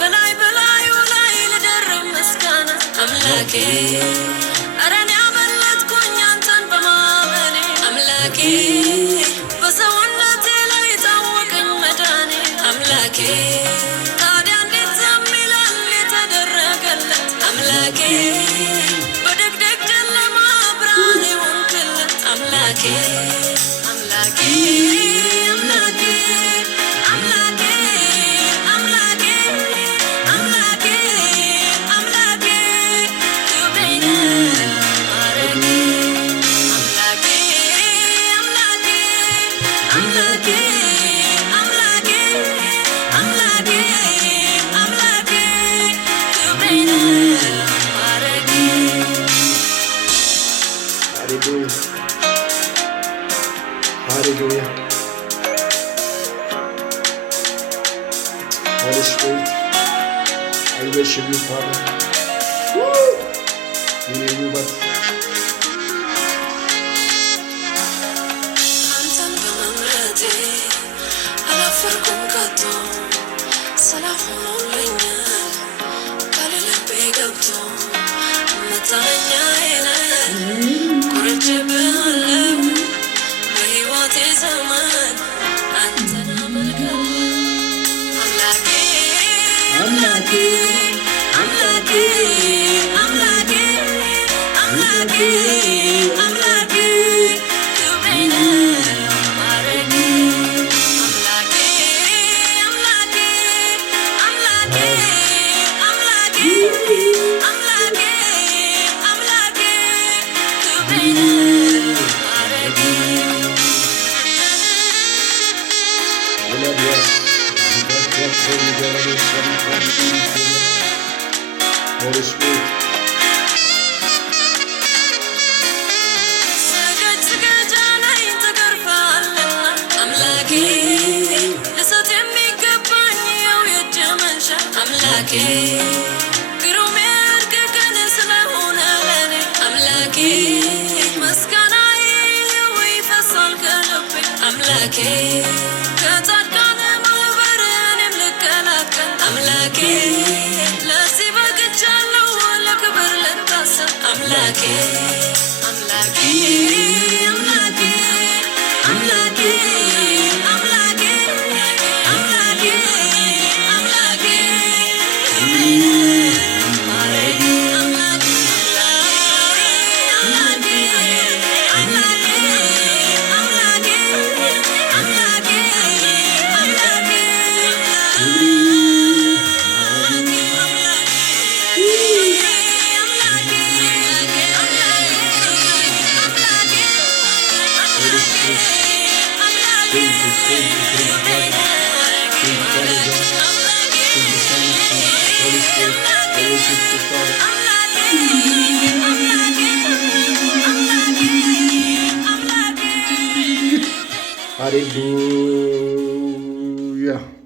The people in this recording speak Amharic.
በላይ በላዩ ላይ ልደርብ ምስጋና አምላኬ አረን ያመለጥኩኝ አንተን በማመኔ አምላኬ በሰውነቴ ላይ ታወቀኝ መዳኔ አምላኬ ታዲያ እንዴት ዝም ይላል የተደረገለት አምላኬ በድቅድቅ ጨለማ ብርሃን የሆንክለት አምላኬ አምላኬ አምላኬ አምላኬ አምላኬ አምላኬ አምላኬ ክብሬን ማረጌ አምላኬ አምላኬ አምላኬ አምላኬ አምላኬ አምላኬ ክብሬን ማረጌ Hallelujah. Holy Spirit, I worship you, Father. Woo! You but አንተን በመምረጤ አላፈርኩም ከቶ ሰላም ሆኖልኛል ከልቤ ገብቶ መታመኛዬ ነህ ኮርቼብሃለሁ በሕይወቴ ዘመን አንተን አመልካለሁ አምላኬ አምላኬ አምላኬ አምላኬ አምላኬ አምላኬ ክብሬን ማረጌ አምላኬ አምላኬ አምላኬ አምላኬ አምላኬ አምላኬ ክብሬን ማረጌ Holy Spirit. ስገድ ስገድ አለኝ ተገርፈሃልና አምላኬ ልሰጥ የሚገባኝ ይኸው የእጅ መንሻ አምላኬ ግሩም ያድርግህ ስለሆነ ለኔ አምላኬ ምስጋናዬ ይኸው ይፈሳል ከልቤ አምላኬ ከጻድቃን ማኅበር እኔም ልቀላቀል አምላኬ ለዚህ በቅቻለሁ ለክብር ልታሰብ አምላኬ አምላኬ አምላኬ አምላኬ አምላኬ አምላኬ አምላኬ ክብሬን ማረጌ አምላኬ አምላኬ አምላኬ አምላኬ አምላኬ አምላኬ Hallelujah.